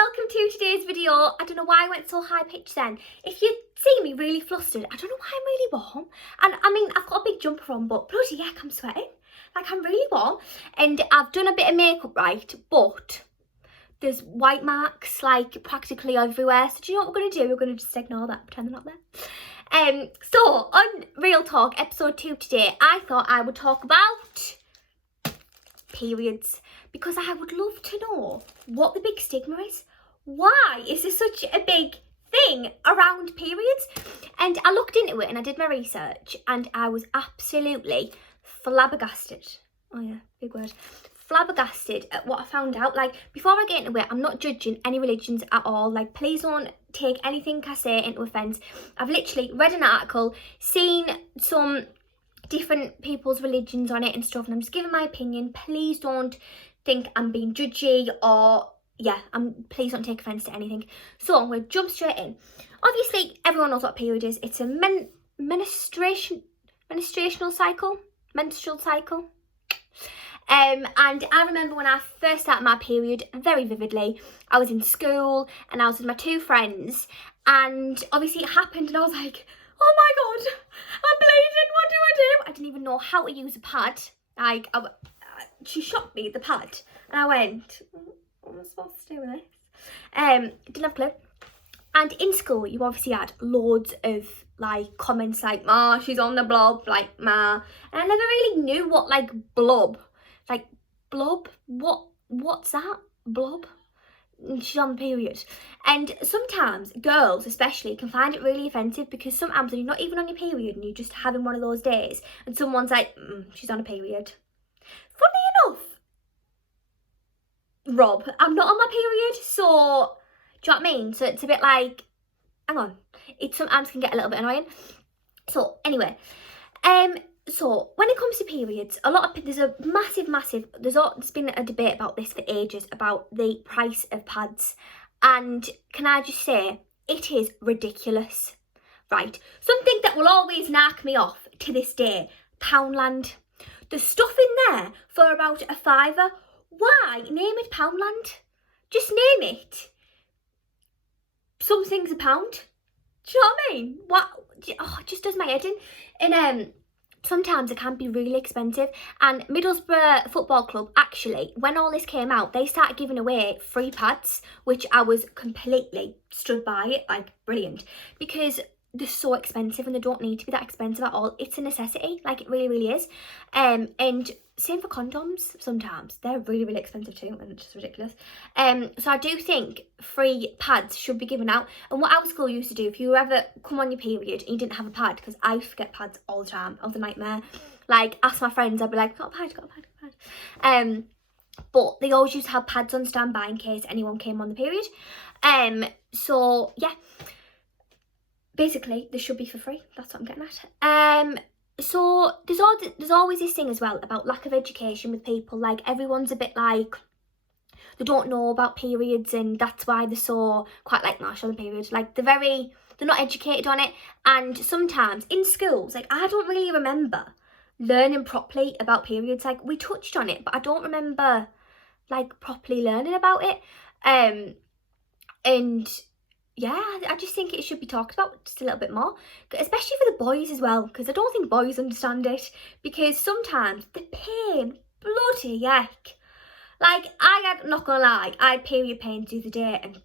welcome to today's video. I don't know why I went so high pitched then. If you see me really flustered, I don't know why I'm really warm. And I mean, I've got a big jumper on, but bloody heck, I'm sweating. Like, I'm really warm. And I've done a bit of makeup, right? But there's white marks, like, practically everywhere. So do you know what we're going to do? We're going to just ignore that, pretend they're not there. So, on Real Talk, episode 2 today, I thought I would talk about periods, because I would love to know what the big stigma is. Why is there such a big thing around periods? And I looked into it and I did my research and I was absolutely flabbergasted. Oh yeah, big word. Flabbergasted at what I found out. Like, before I get into it, I'm not judging any religions at all. Like, please don't take anything I say into offence. I've literally read an article, seen some different people's religions on it and stuff, and I'm just giving my opinion. Please don't think I'm being judgy, or please don't take offence to anything. So I'm going to jump straight in. Obviously, everyone knows what a period is. It's a menstrual cycle. And I remember when I first started my period very vividly. I was in school and I was with my two friends, and obviously it happened and I was like, oh my god, I'm bleeding, what do I do? I didn't even know how to use a pad. Like, she shot me the pad and I went, what am I supposed to do with this? Didn't have a clue. And in school, you obviously had loads of like comments like, "Ma, she's on the blob," like, "Ma." And I never really knew what like blob, what's that? Blob? She's on the period. And sometimes girls especially can find it really offensive, because sometimes when you're not even on your period and you're just having one of those days and someone's like, she's on a period. Funny enough, Rob, I'm not on my period, so do you know what I mean? So it's a bit like, hang on, it sometimes can get a little bit annoying. So anyway, so when it comes to periods, there's been a debate about this for ages, about the price of pads. And can I just say, it is ridiculous, right? Something that will always knock me off to this day, Poundland. There's stuff in there for about a £5. Why name it Poundland? Just name it something's a pound. Do you know what I mean? It just does my head in. And sometimes it can be really expensive. And Middlesbrough Football Club, actually, when all this came out, they started giving away free pads, which I was completely stood by it, like, brilliant, because they're so expensive and they don't need to be that expensive at all. It's a necessity, like, it really, really is. And same for condoms. Sometimes they're really, really expensive too, and it's just ridiculous. So I do think free pads should be given out. And what our school used to do, if you ever come on your period and you didn't have a pad, because I forget pads all the time, it was a nightmare. Like, ask my friends, I'd be like, got a pad. But they always used to have pads on standby in case anyone came on the period. So yeah, basically they should be for free. That's what I'm getting at. So there's always this thing as well about lack of education with people. Like, everyone's a bit like, they don't know about periods, and that's why they're so quite like Marshall on the period. Like, they're not educated on it. And sometimes in schools, like, I don't really remember learning properly about periods. Like, we touched on it, but I don't remember like properly learning about it. And yeah, I just think it should be talked about just a little bit more, especially for the boys as well, because I don't think boys understand it, because sometimes the pain, bloody heck. Like, not gonna lie, I had period pains the other day, and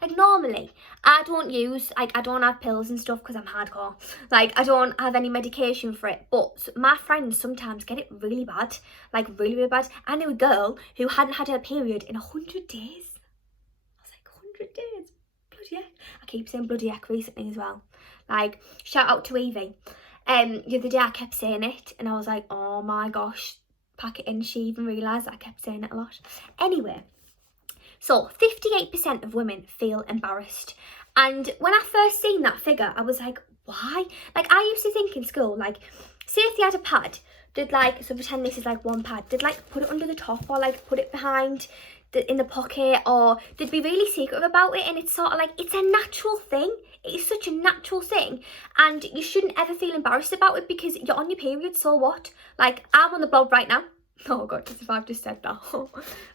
like, normally I don't have pills and stuff because I'm hardcore. Like, I don't have any medication for it, but my friends sometimes get it really bad, like really, really bad. I knew a girl who hadn't had her period in 100 days. I was like, 100 days? Bloody heck. I keep saying bloody heck recently as well. Like, shout out to Evie. The other day I kept saying it and I was like, oh my gosh, pack it in. She even realised that I kept saying it a lot. Anyway, so 58% of women feel embarrassed. And when I first seen that figure, I was like, why? Like, I used to think in school, like, say if they had a pad, they'd like, so pretend this is like one pad, they'd like put it under the top, or like put it behind in the pocket, or they'd be really secretive about it. And it's sort of like, it's a natural thing. It's such a natural thing, and you shouldn't ever feel embarrassed about it, because you're on your period, so what? Like, I'm on the blob right now. Oh god, as if I've just said that.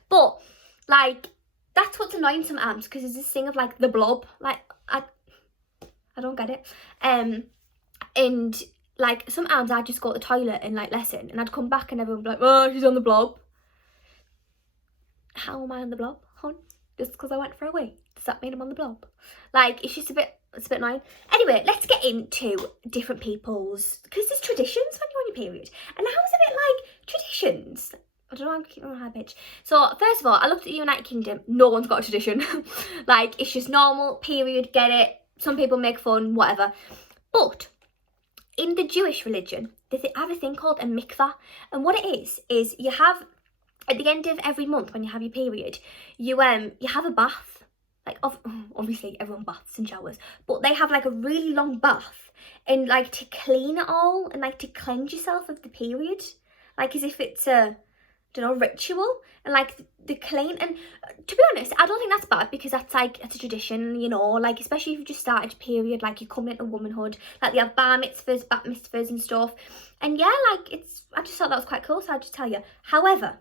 But like, that's what's annoying sometimes, because there's this thing of like the blob, like I don't get it. And like sometimes I'd just go to the toilet and like lesson, and I'd come back and everyone would be like, oh, she's on the blob. How am I on the blob, hon? Just because I went for a wee, does that mean I'm on the blob? Like, it's a bit annoying. Anyway, let's get into different people's, because there's traditions when you're on your period, and how's a bit like traditions? I don't know, I'm keeping on high pitch. So first of all, I looked at the United Kingdom. No one's got a tradition. Like, it's just normal period, get it. Some people make fun, whatever. But in the Jewish religion, they have a thing called a mikvah, and what it is you have, at the end of every month when you have your period, you have a bath. Like, obviously everyone baths and showers, but they have like a really long bath, and like to clean it all and like to cleanse yourself of the period, like as if it's a, I don't know, ritual, and like the clean. And to be honest, I don't think that's bad, because that's a tradition, you know, like especially if you just started your period, like you're coming into womanhood, like they have bar mitzvahs, bat mitzvahs and stuff, and yeah, like I just thought that was quite cool, so I'll just tell you. However,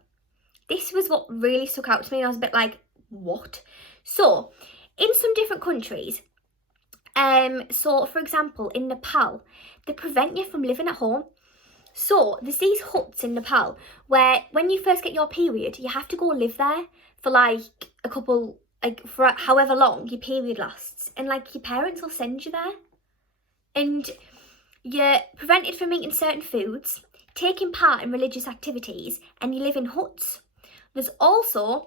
this was what really stuck out to me, and I was a bit like, what? So in some different countries, so for example in Nepal, they prevent you from living at home. So there's these huts in Nepal where when you first get your period, you have to go live there for like a couple, like for however long your period lasts, and like your parents will send you there, and you're prevented from eating certain foods, taking part in religious activities, and you live in huts. There's also,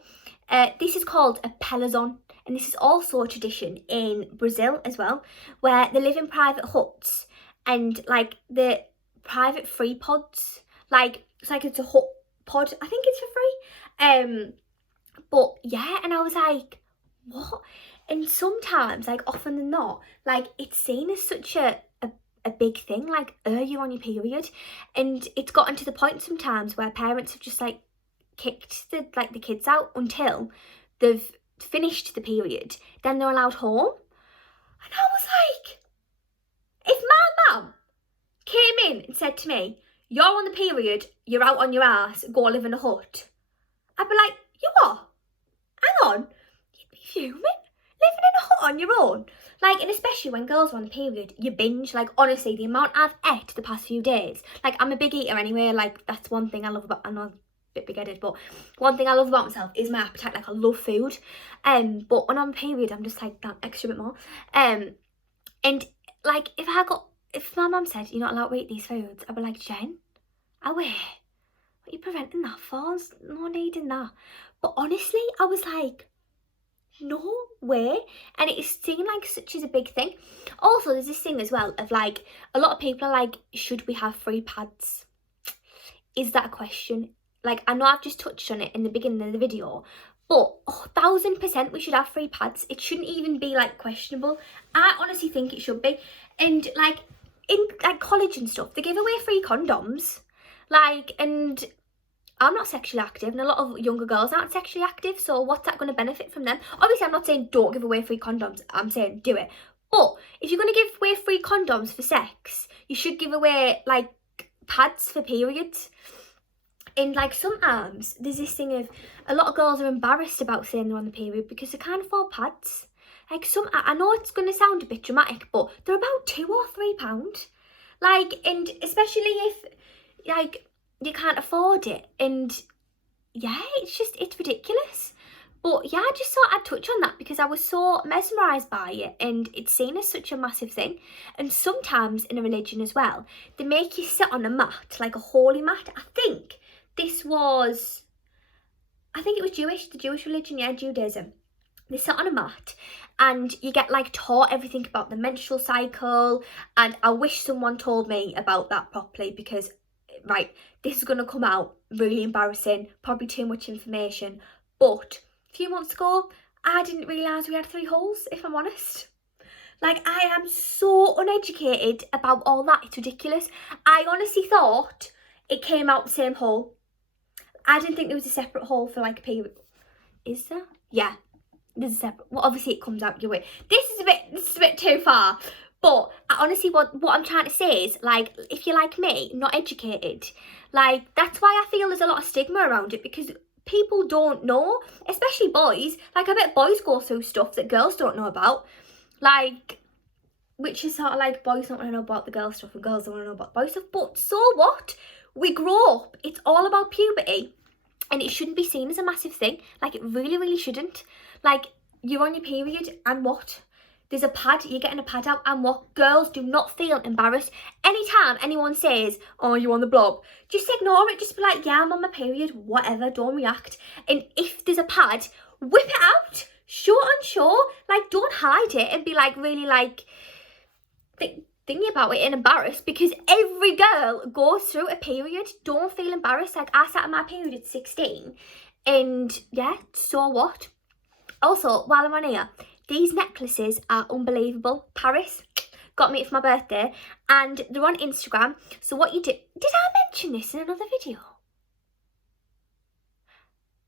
this is called a pelazon, and this is also a tradition in Brazil as well, where they live in private huts, and like the private free pods, like it's a hut pod, I think it's for free. But yeah, and I was like, what? And sometimes, like often than not, like it's seen as such a big thing, like you're on your period, and it's gotten to the point sometimes where parents have just like kicked the kids out until they've finished the period, then they're allowed home. And I was like, if my mum came in and said to me, you're on the period, you're out on your ass, go live in a hut, I'd be like, you what? Hang on, you'd be fuming, living in a hut on your own. Like, and especially when girls are on the period, you binge. Like, honestly, the amount I've ate the past few days, like I'm a big eater anyway, like that's one thing I love about, I know bit big-headed, but one thing I love about myself is my appetite. Like I love food, but when I'm on period, I'm just like that extra bit more. And like if my mum said you're not allowed to eat these foods, I'd be like, Jen, what are you preventing that for? There's no need in that. But honestly, I was like, no way. And it seemed like such as a big thing. Also, there's this thing as well of like, a lot of people are like, should we have free pads? Is that a question? Like, I know I've just touched on it in the beginning of the video, but 1000% we should have free pads. It shouldn't even be like questionable. I honestly think it should be. And like in like college and stuff, they give away free condoms. Like, and I'm not sexually active, and a lot of younger girls aren't sexually active, so what's that going to benefit from them? Obviously, I'm not saying don't give away free condoms. I'm saying do it. But if you're going to give away free condoms for sex, you should give away like pads for periods. And like sometimes there's this thing of a lot of girls are embarrassed about saying they're on the period because they can't afford pads. Like I know it's going to sound a bit dramatic, but they're about £2 or £3. Like, and especially if like you can't afford it, and yeah, it's ridiculous. But yeah, I just thought I'd touch on that because I was so mesmerised by it, and it's seen as such a massive thing. And sometimes in a religion as well, they make you sit on a mat, like a holy mat. I think it was Jewish, the Jewish religion, yeah, Judaism. They sit on a mat and you get like taught everything about the menstrual cycle, and I wish someone told me about that properly, because right, this is going to come out really embarrassing, probably too much information, but a few months ago I didn't realise we had 3 holes, if I'm honest. Like, I am so uneducated about all that, it's ridiculous. I honestly thought it came out the same hole. I didn't think there was a separate hole for like a period. Is there? Yeah, there's a separate. Well, obviously it comes out your way. This is a bit too far. But honestly, what I'm trying to say is, like, if you're like me, not educated, like that's why I feel there's a lot of stigma around it, because people don't know, especially boys. Like, I bet boys go through stuff that girls don't know about. Like, which is sort of like, boys don't want to know about the girl stuff and girls don't want to know about boy stuff. But so what? We grow up. It's all about puberty. And it shouldn't be seen as a massive thing. Like, it really, really shouldn't. Like, you're on your period and what? There's a pad, you're getting a pad out, and what? Girls, do not feel embarrassed. Anytime anyone says, oh, you're on the blob, just ignore it. Just be like, yeah, I'm on my period, whatever, don't react. And if there's a pad, whip it out. Show it on show. Like, don't hide it and be like, really like, thinking about it and embarrassed, because every girl goes through a period. Don't feel embarrassed. Like, I sat in my period at 16 and yeah, so what? Also, while I'm on here, these necklaces are unbelievable. Paris got me it for my birthday and they're on Instagram. So what you do, did I mention this in another video?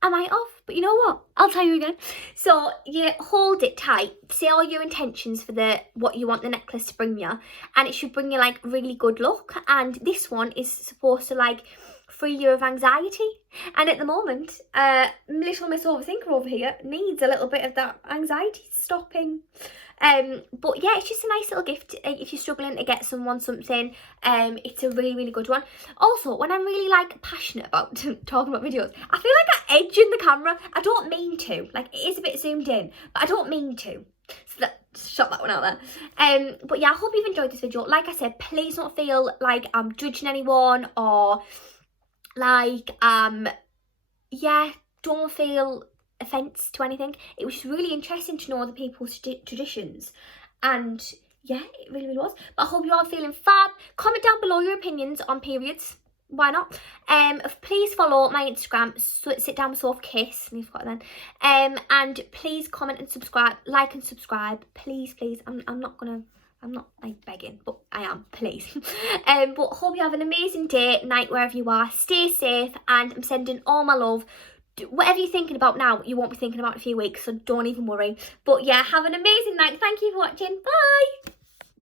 I might have, but you know what? I'll tell you again. So you hold it tight, say all your intentions for what you want the necklace to bring you, and it should bring you like really good luck. And this one is supposed to like free you of anxiety. And at the moment, little Miss Overthinker over here needs a little bit of that anxiety stopping. But yeah, it's just a nice little gift if you're struggling to get someone something. It's a really, really good one. Also, when I'm really like passionate about talking about videos, I feel like I edge in the camera. I don't mean to. Like, it is a bit zoomed in, but I don't mean to. So shut that one out there. But yeah, I hope you've enjoyed this video. Like I said, please don't feel like I'm judging anyone or like yeah, don't feel offence to anything. It was really interesting to know other people's traditions, and yeah, it really, really was. But I hope you're all feeling fab. Comment down below your opinions on periods. Why not? Please follow my Instagram, sit down with Soft Kiss, and you've got it then. And please comment and subscribe, like and subscribe, please. I'm not like begging, but I am, please. But hope you have an amazing day, night, wherever you are. Stay safe, and I'm sending all my love. Whatever you're thinking about now, you won't be thinking about in a few weeks, so don't even worry. But yeah, have an amazing night. Thank you for watching. Bye.